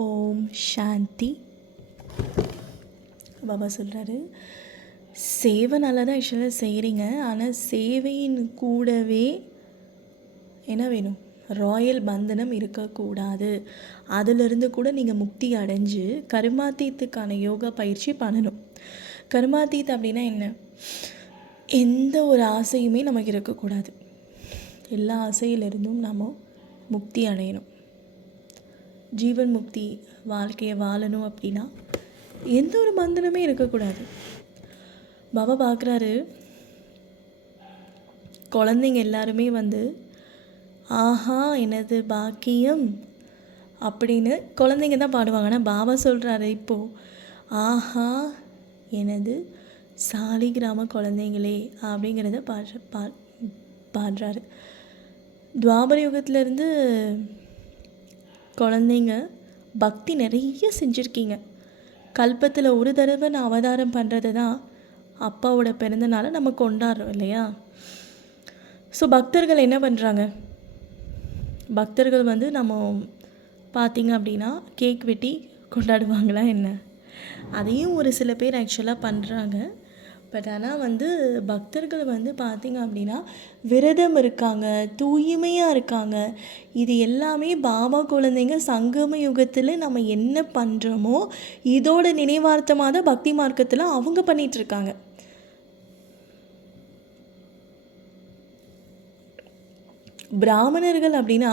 ஓம் சாந்தி. பாபா சொல்கிறாரு சேவை நல்லா தான் ஆக்சுவலாக செய்கிறீங்க ஆனால் சேவையின் கூடவே என்ன வேணும்? ராயல் பந்தனம் இருக்கக்கூடாது. அதிலிருந்து கூட நீங்கள் முக்தி அடைஞ்சு கருமாத்தீத்துக்கான யோகா பயிற்சி பண்ணணும். கருமாத்தீத் அப்படின்னா என்ன? எந்த ஒரு ஆசையுமே நமக்கு இருக்கக்கூடாது. எல்லா ஆசையிலிருந்தும் நாம் முக்தி அடையணும். ஜீவன் முக்தி வாழ்க்கையை வாழணும் அப்படின்னா எந்த ஒரு மந்தனமே இருக்கக்கூடாது. பாபா பார்க்குறாரு குழந்தைங்க எல்லாருமே வந்து ஆஹா எனது பாக்கியம்? அப்படின்னு குழந்தைங்க தான் பாடுவாங்க. ஆனால் பாபா சொல்கிறாரு இப்போது ஆஹா எனது சாலிகிராம குழந்தைங்களே அப்படிங்கிறத பாடுற பா பாடுறாரு. துவாபர யுகத்திலேருந்து குழந்தைங்க பக்தி நிறைய செஞ்சுருக்கீங்க. கல்பத்தில் ஒரு தடவை நான் அவதாரம் பண்ணுறது தான் அப்பாவோட பிறந்தநாளை நம்ம கொண்டாடுறோம் இல்லையா? ஸோ பக்தர்கள் என்ன பண்ணுறாங்க பக்தர்கள் வந்து நம்ம பார்த்திங்க அப்படின்னா கேக் வெட்டி கொண்டாடுவாங்களா என்ன? அதையும் ஒரு சில பேர் ஆக்சுவலாக பண்ணுறாங்க பட் ஆனால் வந்து பக்தர்கள் வந்து பார்த்திங்க அப்படின்னா விரதம் இருக்காங்க தூய்மையாக இருக்காங்க. இது எல்லாமே பாபா குழந்தைங்க சங்கம யுகத்தில் நம்ம என்ன பண்ணுறோமோ இதோட நினைவார்த்தமாக தான் பக்தி மார்க்கத்தில் அவங்க பண்ணிகிட்ருக்காங்க பிராமணர்கள் அப்படின்னா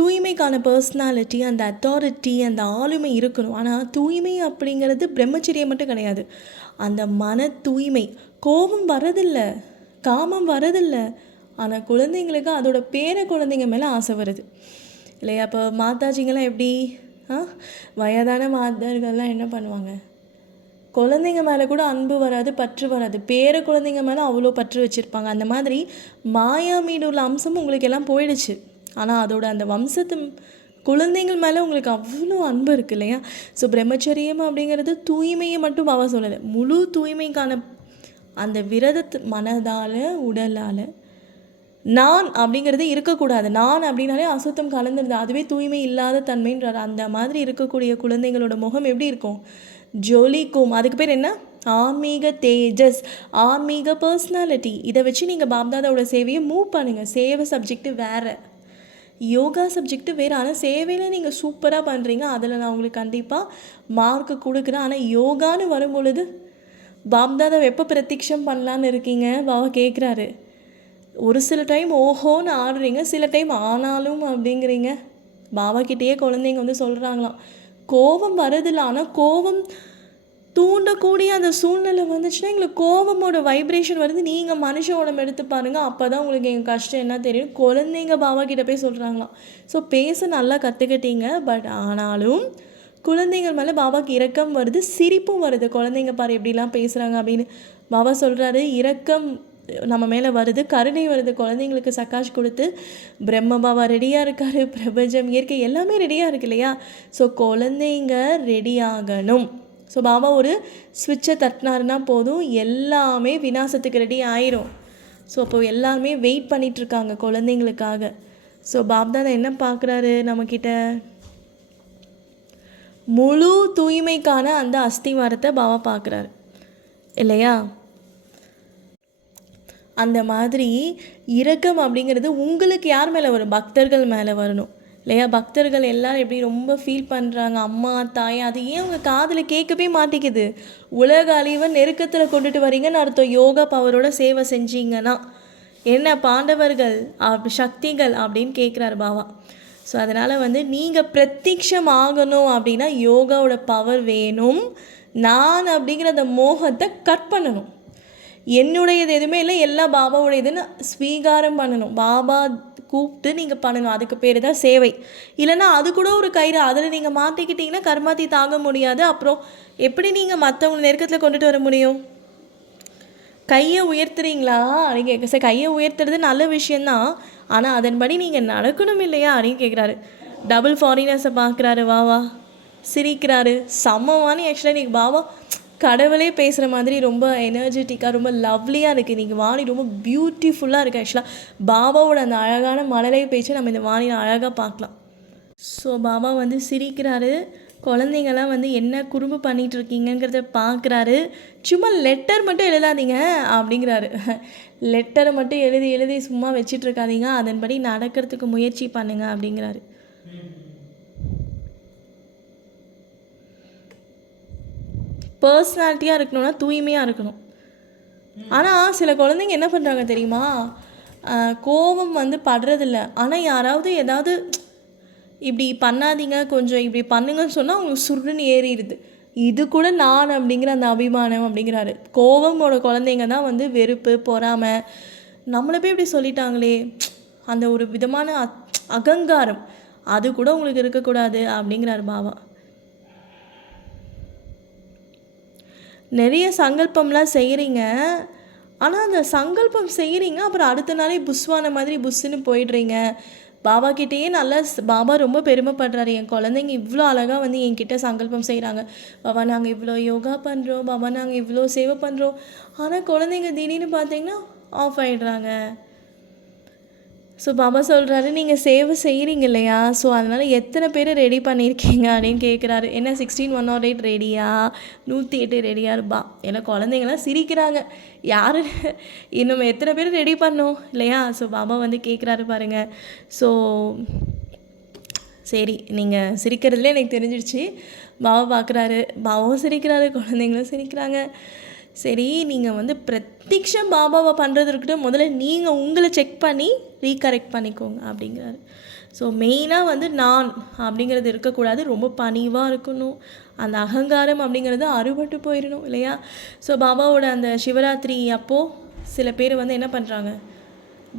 தூய்மைக்கான பர்சனாலிட்டி அந்த அத்தாரிட்டி அந்த ஆளுமை இருக்கணும். ஆனால் தூய்மை அப்படிங்கிறது பிரம்மச்சரியம் மட்டும் கிடையாது. அந்த மன தூய்மை கோபம் வரதில்லை காமம் வரதில்லை ஆனால் குழந்தைங்களுக்கு அதோட பேர குழந்தைங்க மேலே ஆசை வருது. இல்லையா? இப்போ மாதாஜிங்கெல்லாம் எப்படி? ஆ? வயதான மாதர்கள்லாம் என்ன பண்ணுவாங்க? குழந்தைங்க மேலே கூட அன்பு வராது பற்று வராது. பேர குழந்தைங்க மேலே அவ்வளோ பற்று வச்சுருப்பாங்க. அந்த மாதிரி மாயாமீடு உள்ள அம்சமும் உங்களுக்கு எல்லாம் போயிடுச்சு. ஆனால் அதோட அந்த வம்சத்து குழந்தைங்கள் மேலே உங்களுக்கு அவ்வளோ அன்பு இருக்கு இல்லையா? ஸோ பிரம்மச்சரியம் அப்படிங்கிறது தூய்மையை மட்டும் அவள் சொல்லலை. முழு தூய்மைக்கான அந்த விரதத்து மனதால் உடலால் நான் அப்படிங்கிறது இருக்கக்கூடாது. நான் அப்படின்னாலே அசுத்தம் கலந்துருது. அதுவே தூய்மை இல்லாத தன்மைன்றார். அந்த மாதிரி இருக்கக்கூடிய குழந்தைங்களோட முகம் எப்படி இருக்கும்? ஜோலிக்கும். அதுக்கு பேர் என்ன? ஆன்மீக தேஜஸ். ஆன்மீக பர்சனாலிட்டி இதை வச்சு நீங்கள் பாப்தாதாவோட சேவையை மூவ் பண்ணுங்கள் சேவை சப்ஜெக்ட்டு வேறு. யோகா சப்ஜெக்ட்டு வேறு. ஆனால் சேவையில் நீங்கள் சூப்பராக பண்ணுறீங்க அதில் நான் உங்களுக்கு கண்டிப்பாக மார்க்கு கொடுக்குறேன். ஆனால் யோகான்னு வரும் பொழுது பாப்தாதை எப்போ பிரத்யக்ஷம் பண்ணலான்னு இருக்கீங்க? பாபா கேட்குறாரு ஒரு சில டைம் ஓஹோன்னு ஆடுறீங்க. சில டைம் ஆனாலும் அப்படிங்கிறீங்க. பாபா கிட்டேயே குழந்தைங்க வந்து சொல்கிறாங்களாம் கோபம் வரதில்லை ஆனால் கோபம் தூண்டக்கூடிய அந்த சூழ்நிலை வந்துச்சுன்னா எங்களுக்கு கோபமோட வைப்ரேஷன் வருது. நீங்கள் மனுஷ உடம்பு எடுத்து பாருங்கள் அப்போ தான் உங்களுக்கு எங்கள் கஷ்டம் என்ன தெரியும்? குழந்தைங்க பாபா கிட்டே போய் சொல்கிறாங்களாம் ஸோ பேச நல்லா கற்றுக்கிட்டீங்க பட் ஆனாலும் குழந்தைங்கள் மேலே பாபாவுக்கு இரக்கம் வருது. சிரிப்பும் வருது. குழந்தைங்க பாரு எப்படிலாம் பேசுகிறாங்க அப்படின்னு. பாபா சொல்கிறாரு இரக்கம் நம்ம மேலே வருது. கருணை வருது. குழந்தைங்களுக்கு சக்காஷ் கொடுத்து பிரம்ம பாபா ரெடியாக இருக்கார். பிரபஞ்சம் இயற்கை எல்லாமே ரெடியாக இருக்கு இல்லையா? ஸோ குழந்தைங்க ரெடி ஆகணும். ஸோ பாபா ஒரு சுவிட்சை தட்டினாருன்னா போதும் எல்லாமே விநாசத்துக்கு ரெடி ஆயிரும். ஸோ அப்போ எல்லாருமே வெயிட் பண்ணிகிட்ருக்காங்க குழந்தைங்களுக்காக. ஸோ பாப்தாதா என்ன பார்க்குறாரு நம்மக்கிட்ட முழு தூய்மைக்கான அந்த அஸ்திவாரத்தை பாபா பார்க்குறாரு இல்லையா? அந்த மாதிரி இரக்கம் அப்படிங்கிறது உங்களுக்கு யார் மேலே வரும்? பக்தர்கள் மேலே வரணும். இல்லையா? பக்தர்கள் எல்லாரும் எப்படி ரொம்ப ஃபீல் பண்ணுறாங்க அம்மா தாய் அது ஏன் அவங்க காதில் கேட்கவே மாட்டேங்குது? உலக அழிவை நெருக்கத்தில் கொண்டுட்டு வரீங்கன்னு அர்த்தம். யோகா பவரோட சேவை செஞ்சீங்கன்னா என்ன பாண்டவர்கள்? அப் சக்திகள் அப்படின்னு கேட்குறாரு பாவா. ஸோ அதனால் வந்து நீங்கள் பிரத்யக்ஷம் ஆகணும் அப்படின்னா யோகாவோட பவர் வேணும். நான் அப்படிங்கிற அந்த மோகத்தை கட் பண்ணணும். என்னுடையது எதுவுமே இல்லை எல்லாம் பாபாவுடையதுன்னு ஸ்வீகாரம் பண்ணணும். பாபா கூப்பிட்டு நீங்கள் பண்ணணும். அதுக்கு பேர் தான் சேவை. இல்லைன்னா அது கூட ஒரு கயிறு. அதில் நீங்கள் மாற்றிக்கிட்டிங்கன்னா கர்மாத்தி தாங்க முடியாது. அப்புறம் எப்படி நீங்கள் மற்றவங்க நெருக்கத்தில் கொண்டுட்டு வர முடியும்? கையை உயர்த்துறீங்களா? அப்படின்னு கேட்க சார் கையை உயர்த்துறது நல்ல விஷயந்தான் ஆனால் அதன்படி நீங்கள் நடக்கணும் இல்லையா? அப்படின்னு கேட்குறாரு டபுள் ஃபாரினர்ஸை பார்க்குறாரு வா வா. சிரிக்கிறாரு. செம்மவானி ஆக்சுவலாக நீங்கள் பாபா கடவுளே பேசுகிற மாதிரி ரொம்ப எனர்ஜெட்டிக்காக ரொம்ப லவ்லியாக இருக்குது நீங்கள் வாணி ரொம்ப பியூட்டிஃபுல்லாக இருக்குது ஆக்சுவலாக பாபாவோட அந்த அழகான மழலை பேச்சை நம்ம இந்த வாணியில் அழகாக பார்க்கலாம். ஸோ பாபா வந்து சிரிக்கிறாரு. குழந்தைங்கலாம் வந்து என்ன குறும்பு பண்ணிகிட்டு இருக்கீங்கிறத பார்க்குறாரு. சும்மா லெட்டர் மட்டும் எழுதாதீங்க அப்படிங்கிறாரு. லெட்டரை மட்டும் எழுதி எழுதி சும்மா வச்சிட்டு இருக்காதீங்க. அதன்படி நடக்கிறதுக்கு முயற்சி பண்ணுங்க அப்படிங்கிறாரு. பர்சனாலிட்டியாக இருக்கணும்னா தூய்மையாக இருக்கணும். ஆனால் சில குழந்தைங்க என்ன பண்ணுறாங்க தெரியுமா? கோபம் வந்து படுறதில்ல. ஆனால் யாராவது ஏதாவது இப்படி பண்ணாதீங்க கொஞ்சம் இப்படி பண்ணுங்கன்னு சொன்னால் அவங்களுக்கு சுருன்னு ஏறிடுது. இது கூட நான் அப்படிங்கிற அந்த அபிமானம் அப்படிங்கிறாரு. கோபமோட குழந்தைங்க தான் வந்து வெறுப்பு பொறாமை நம்மளை போய் இப்படி சொல்லிட்டாங்களே. அந்த ஒரு விதமான அகங்காரம். அது கூட உங்களுக்கு இருக்கக்கூடாது அப்படிங்கிறாரு பாபா நிறைய சங்கல்பம்லாம் செய்கிறீங்க ஆனால் அந்த சங்கல்பம் செய்கிறீங்க அப்புறம் அடுத்த நாளே புஷ்வான மாதிரி புஷ்ஷுன்னு போயிடுறீங்க. பாபா கிட்டேயே நல்லா பாபா ரொம்ப பெருமைப்படுறாரு. என் குழந்தைங்க இவ்வளோ அழகாக வந்து என்கிட்ட சங்கல்பம் செய்கிறாங்க பாபா நாங்கள் இவ்வளோ யோகா பண்ணுறோம் பாபா நாங்கள் இவ்வளோ சேவை பண்ணுறோம் ஆனால் குழந்தைங்க திடீர்னு பார்த்தீங்கன்னா ஆஃப் ஆயிடுறாங்க. ஸோ பாபா சொல்கிறாரு நீங்கள் சேவை செய்கிறீங்க இல்லையா? ஸோ அதனால் எத்தனை பேர் ரெடி பண்ணியிருக்கீங்க? அப்படின்னு கேட்குறாரு என்ன சிக்ஸ்டீன் ஒன் ஆர் எயிட் ரெடியா நூற்றி எட்டு ரெடியா இருப்பா. ஏன்னா குழந்தைங்களாம் சிரிக்கிறாங்க. யார்? இன்னும் எத்தனை பேர் ரெடி பண்ணோம்? இல்லையா? ஸோ பாபா வந்து கேட்குறாரு பாருங்கள் ஸோ சரி நீங்கள் சிரிக்கிறதுலே எனக்கு தெரிஞ்சிடுச்சு பாபா பார்க்குறாரு பாபாவும் சிரிக்கிறாரு குழந்தைங்களும் சிரிக்கிறாங்க. சரி நீங்கள் வந்து பிரத்யக்ஷம் பாபாவை பண்ணுறது இருக்கட்டும் முதல்ல நீங்கள் உங்களை செக் பண்ணி ரீகரெக்ட் பண்ணிக்கோங்க அப்படிங்கிறாரு. ஸோ மெயினாக வந்து நான் அப்படிங்கிறது இருக்கக்கூடாது ரொம்ப பணிவாக இருக்கணும். அந்த அகங்காரம் அப்படிங்கிறது அறுபட்டு போயிடணும் இல்லையா? ஸோ பாபாவோட அந்த சிவராத்திரி அப்போது சில பேர் வந்து என்ன பண்ணுறாங்க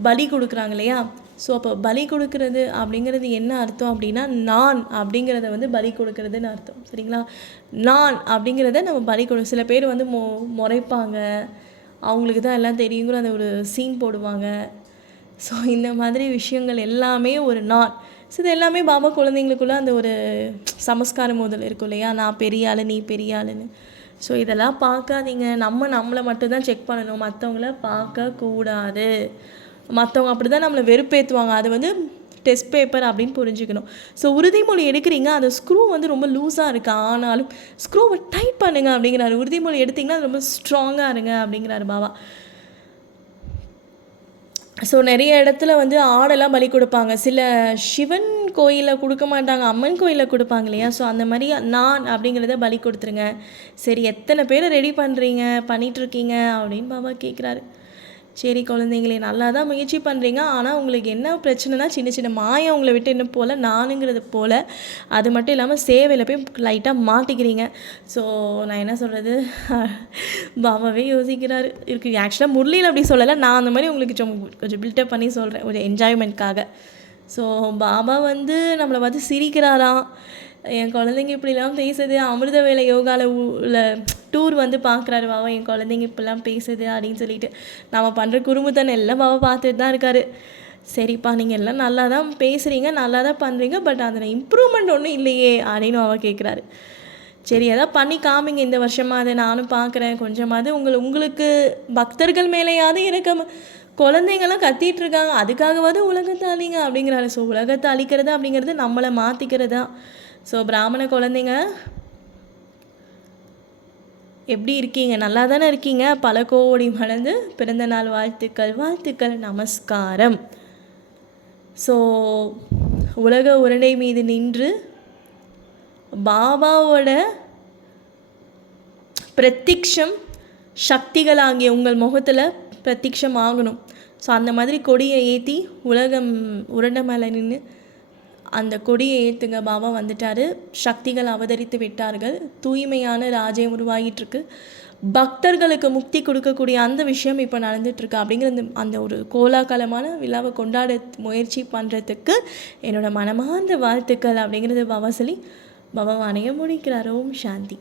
பலி கொடுக்குறாங்க இல்லையா? ஸோ அப்போ பலி கொடுக்கறது அப்படிங்கிறது என்ன அர்த்தம் அப்படின்னா நான் அப்படிங்கிறத வந்து பலி கொடுக்கறதுன்னு அர்த்தம். சரிங்களா? நான் அப்படிங்கிறத நம்ம பலி கொடு சில பேர் வந்து மொ முறைப்பாங்க. அவங்களுக்கு தான் எல்லாம் தெரியுங்கிற அந்த ஒரு சீன் போடுவாங்க. ஸோ இந்த மாதிரி விஷயங்கள் எல்லாமே ஒரு நான். ஸோ இது எல்லாமே பாபா குழந்தைங்களுக்குள்ள அந்த ஒரு சமஸ்கார மோதல் இருக்கும் இல்லையா? நான் பெரிய ஆளு நீ பெரிய ஆளுன்னு. ஸோ இதெல்லாம் பார்க்காதீங்க. நம்ம நம்மளை மட்டும்தான் செக் பண்ணணும். மற்றவங்கள பார்க்கக்கூடாது. மற்றவங்க அப்படி தான் நம்மளை வெறுப்பேற்றுவாங்க அது வந்து டெஸ்ட் பேப்பர் அப்படின்னு புரிஞ்சுக்கணும். ஸோ உறுதிமொழி எடுக்கிறீங்க அந்த ஸ்க்ரூ வந்து ரொம்ப லூஸாக இருக்குது ஆனாலும் ஸ்க்ரூவை டைட் பண்ணுங்க அப்படிங்கிறாரு. உறுதிமொழி எடுத்திங்கன்னா அது ரொம்ப ஸ்ட்ராங்காக இருங்க அப்படிங்கிறாரு பாபா. ஸோ நிறைய இடத்துல வந்து ஆடெல்லாம் பலி கொடுப்பாங்க. சில சிவன் கோயிலில் கொடுக்க மாட்டாங்க அம்மன் கோயிலில் கொடுப்பாங்க இல்லையா? ஸோ அந்த மாதிரி நான் அப்படிங்கிறத பலி கொடுத்துருங்க. சரி எத்தனை பேரை ரெடி பண்ணுறீங்க பண்ணிகிட்ருக்கீங்க அப்படின்னு பாபா கேட்குறாரு சரி குழந்தைங்களே நல்லா தான் முயற்சி பண்ணுறீங்க ஆனால் உங்களுக்கு என்ன பிரச்சனைனா சின்ன சின்ன மாயம் உங்களை விட்டு என்ன போல் நானுங்கிறது போல் அது மட்டும் இல்லாமல் சேவையில் போய் லைட்டாக மாட்டிக்கிறீங்க. ஸோ நான் என்ன சொல்கிறது பாபாவே யோசிக்கிறார். இருக்கு ஆக்சுவலாக முரளியில் அப்படி சொல்லலை. நான் அந்த மாதிரி உங்களுக்கு கொஞ்சம் பில்டப் பண்ணி சொல்கிறேன் ஒரு என்ஜாய்மெண்ட்காக ஸோ பாபா வந்து நம்மளை பார்த்து சிரிக்கிறாராம். என் குழந்தைங்க இப்படிலாம் பேசுது அமிர்த வேலை யோகாவில் உள்ள டூர் வந்து பார்க்குறாரு பாபா என் குழந்தைங்க இப்படிலாம் பேசுது அப்படின்னு சொல்லிட்டு. நம்ம பண்ணுற குறும்புத்தனம் எல்லாம் பாபா பார்த்துட்டு தான் இருக்காரு. சரிப்பா நீங்கள் எல்லாம் நல்லா தான் பேசுகிறீங்க நல்லா தான் பண்ணுறீங்க பட் அதில் இம்ப்ரூவ்மெண்ட் ஒன்றும் இல்லையே அப்படின்னு அவ கேட்குறாரு சரி எதாவது பண்ணி காமிங்க இந்த வருஷமாவது நானும் பார்க்குறேன் கொஞ்சமாவது உங்களை உங்களுக்கு பக்தர்கள் மேலேயாவது இருக்க குழந்தைங்களாம் கத்திட்டு இருக்காங்க அதுக்காகவாவது உலகத்தை அழிங்க அப்படிங்கிறாரு. ஸோ உலகத்தை அழிக்கிறது அப்படிங்கிறது நம்மளை மாற்றிக்கிறதா ஸோ பிராமண குழந்தைங்க எப்படி இருக்கீங்க? நல்லா தானே இருக்கீங்க? பல கோடி மலர்ந்து பிறந்த நாள் வாழ்த்துக்கள் வாழ்த்துக்கள் நமஸ்காரம். ஸோ உலக உருண்டை மீது நின்று பாபாவோட பிரத்தீக்ஷம் சக்திகள் ஆகிய உங்கள் முகத்தில் பிரத்யக்ஷம் ஆகணும். ஸோ அந்த மாதிரி கொடியை ஏற்றி உலகம் உருண்டை மேலே நின்று அந்த கொடியை ஏற்றுங்க பாபா வந்துட்டாரு. சக்திகள் அவதரித்து விட்டார்கள். தூய்மையான ராஜ்யம் உருவாகிட்டுருக்கு. பக்தர்களுக்கு முக்தி கொடுக்கக்கூடிய அந்த விஷயம் இப்போ நடந்துட்டுருக்கு அப்படிங்கிற அந்த அந்த ஒரு கோலாகலமான விழாவை கொண்டாட முயற்சி பண்ணுறதுக்கு என்னோடய மனமார்ந்த வாழ்த்துக்கள் அப்படிங்கிறது பாபா சொல்லி அணைய முடிக்கிறார். ஓம் சாந்தி.